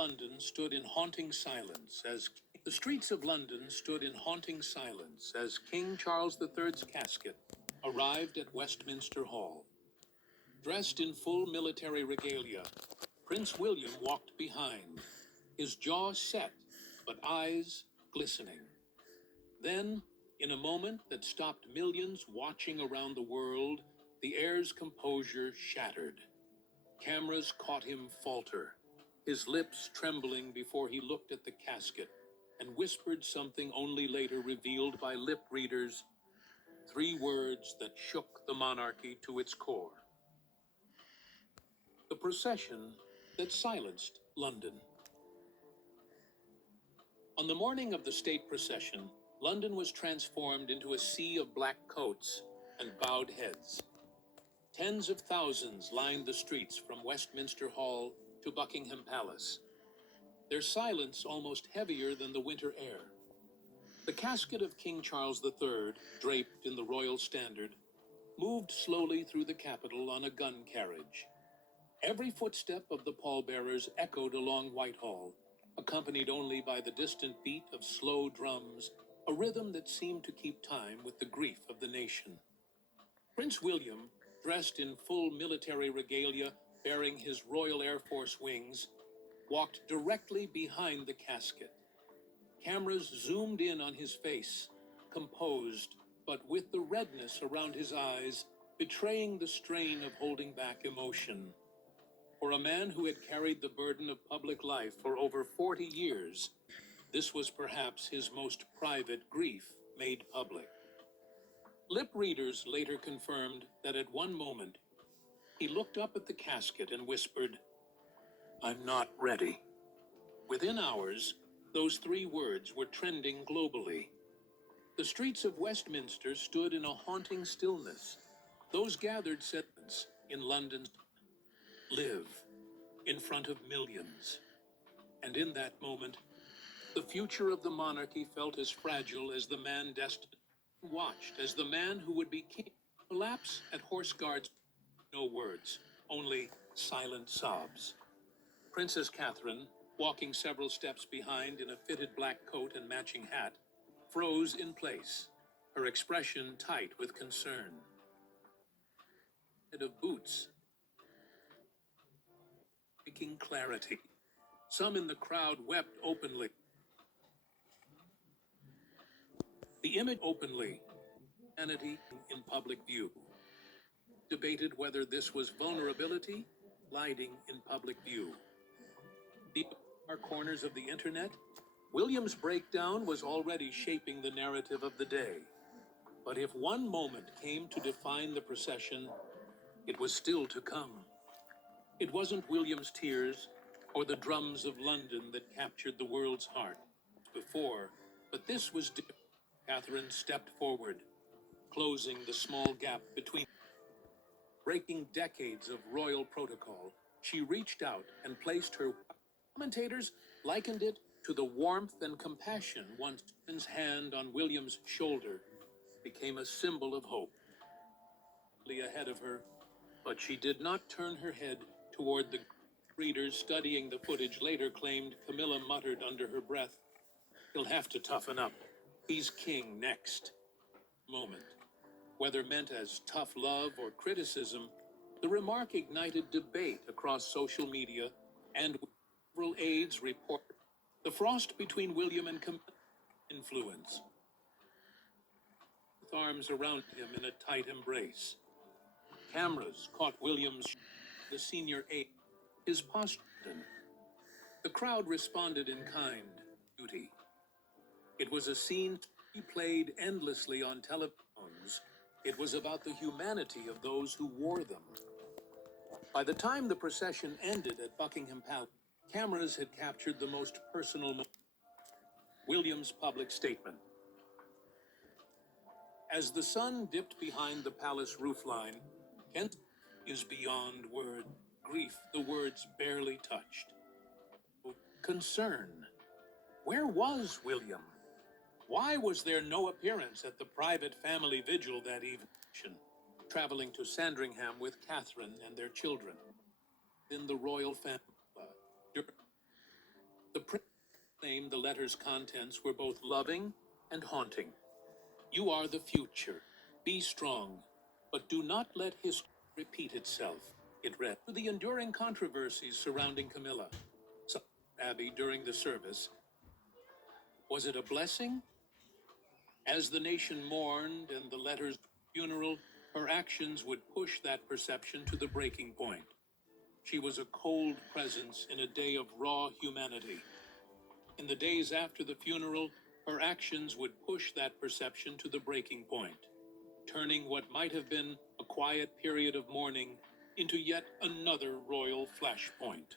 London stood in haunting silence as the streets of London stood in haunting silence as King Charles III's casket arrived at Westminster Hall. Dressed in full military regalia, Prince William walked behind, his jaw set, but eyes glistening. Then, in a moment that stopped millions watching around the world, the heir's composure shattered. Cameras caught him falter, his lips trembling before he looked at the casket and whispered something only later revealed by lip readers, 3 words that shook the monarchy to its core. The procession that silenced London. On the morning of the state procession, London was transformed into a sea of black coats and bowed heads. Tens of thousands lined the streets from Westminster Hall to Buckingham Palace, their silence almost heavier than the winter air. The casket of King Charles III, draped in the royal standard, moved slowly through the capital on a gun carriage. Every footstep of the pallbearers echoed along Whitehall, accompanied only by the distant beat of slow drums, a rhythm that seemed to keep time with the grief of the nation. Prince William, dressed in full military regalia, bearing his Royal Air Force wings, walked directly behind the casket. Cameras zoomed in on his face, composed, but with the redness around his eyes, betraying the strain of holding back emotion. For a man who had carried the burden of public life for over 40 years, this was perhaps his most private grief made public. Lip readers later confirmed that at one moment, he looked up at the casket and whispered, "I'm not ready." Within hours, those 3 words were trending globally. The streets of Westminster stood in a haunting stillness. Those gathered sentiments in London's live in front of millions. And in that moment, the future of the monarchy felt as fragile as the man destined, watched as the man who would be king collapse at Horse Guards. No words, only silent sobs. Princess Catherine, walking several steps behind in a fitted black coat and matching hat, froze in place, her expression tight with concern. Of boots, speaking clarity. Some in the crowd wept openly. The image openly, humanity in public view. Debated whether this was vulnerability, lighting in public view. The dark corners of the internet, William's breakdown was already shaping the narrative of the day. But if one moment came to define the procession, it was still to come. It wasn't William's tears or the drums of London that captured the world's heart before, but this was different. Catherine stepped forward, closing the small gap between. Breaking decades of royal protocol, she reached out and placed her. Commentators likened it to the warmth and compassion once his hand on William's shoulder became a symbol of hope. Ahead of her, but she did not turn her head toward the readers studying the footage later claimed Camilla muttered under her breath, "He'll have to toughen up. He's king next." Moment. Whether meant as tough love or criticism, the remark ignited debate across social media and several aides report the frost between William and Camilla influence. With arms around him in a tight embrace. Cameras caught William's, the senior aide, his posture. The crowd responded in kind, beauty. It was a scene played endlessly on telephones. It was about the humanity of those who wore them. By the time the procession ended at Buckingham Palace, cameras had captured the most personal moment. William's public statement. As the sun dipped behind the palace roofline, Kent is beyond word. Grief, the words barely touched. Concern. Where was William? Why was there no appearance at the private family vigil that evening? Traveling to Sandringham with Catherine and their children. In the royal family. claimed the letter's contents were both loving and haunting. You are the future. Be strong, but do not let history repeat itself. It read. For the enduring controversies surrounding Camilla, Abbey during the service, was it a blessing? As the nation mourned and the letter's funeral, her actions would push that perception to the breaking point. She was a cold presence in a day of raw humanity. In the days after the funeral, her actions would push that perception to the breaking point, turning what might have been a quiet period of mourning into yet another royal flashpoint.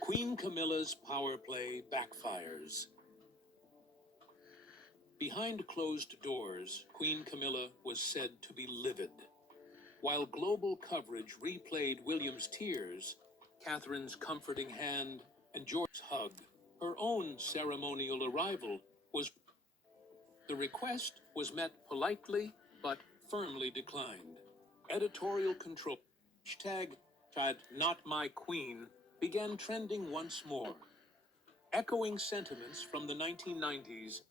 Queen Camilla's power play backfires. Behind closed doors, Queen Camilla was said to be livid. While global coverage replayed William's tears, Catherine's comforting hand, and George's hug, her own ceremonial arrival was. The request was met politely but firmly declined. Editorial control, #NotMyQueen, began trending once more. Echoing sentiments from the 1990s,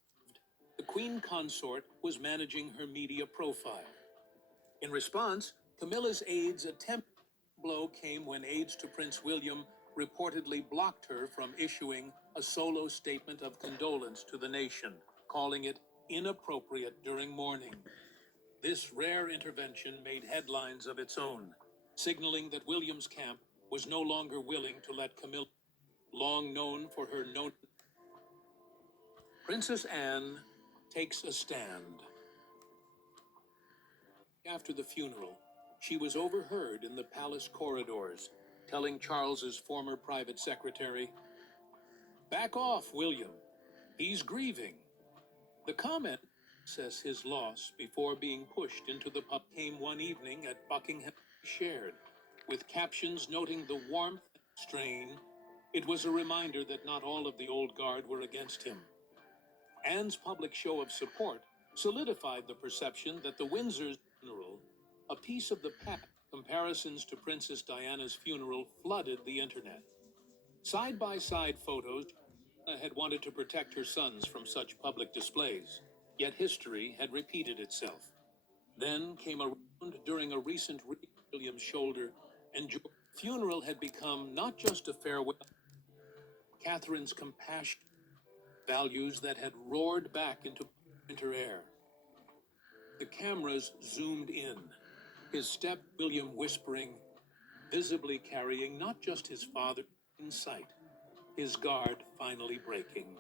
the Queen Consort was managing her media profile. In response, Camilla's aides' attempt blow came when aides to Prince William reportedly blocked her from issuing a solo statement of condolence to the nation, calling it inappropriate during mourning. This rare intervention made headlines of its own, signaling that William's camp was no longer willing to let Camilla, long known for her note. Princess Anne takes a stand. After the funeral, she was overheard in the palace corridors, telling Charles's former private secretary, "Back off, William. He's grieving." The comment says his loss before being pushed into the pub came one evening at Buckingham shared, with captions noting the warmth and strain. It was a reminder that not all of the old guard were against him. Anne's public show of support solidified the perception that the Windsor's funeral, a piece of the past. Comparisons to Princess Diana's funeral flooded the internet. Side-by-side photos had wanted to protect her sons from such public displays, yet history had repeated itself. Then came around during a recent William's shoulder, and George's funeral had become not just a farewell. Catherine's compassion, values that had roared back into winter air. The cameras zoomed in, his step William whispering, visibly carrying not just his father in sight, his guard finally breaking.